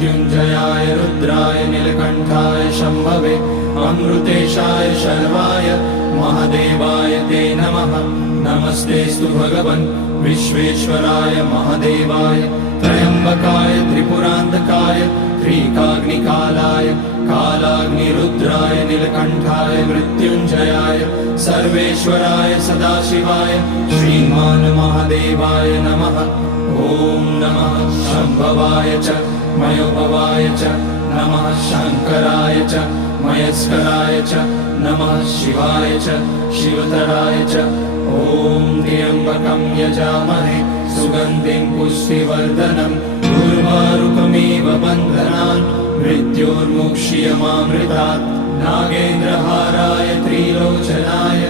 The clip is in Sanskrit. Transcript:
मृत्युञ्जयाय रुद्राय नीलकण्ठाय शम्भवे अमृतेशाय शर्वाय महादेवाय ते नमः। नमस्तेऽस्तु भगवन् विश्वेश्वराय महादेवाय त्र्यम्बकाय त्रिपुरान्तकाय त्रिकाग्निकालाय कालाग्निरुद्राय नीलकण्ठाय मृत्युञ्जयाय सर्वेश्वराय सदाशिवाय श्रीमान् महादेवाय नमः। ॐ नमः शम्भवाय च मयोभवाय च नमः शङ्कराय च मयस्कराय च नमः शिवाय च शिवतराय च। ॐ त्र्यम्बकं यजामहे सुगन्धिं पुष्टिवर्धनम् उर्वारुकमिव बन्धनान् मृत्योर्मुक्ष्यमामृतात्। नागेन्द्रहाराय त्रिलोचनाय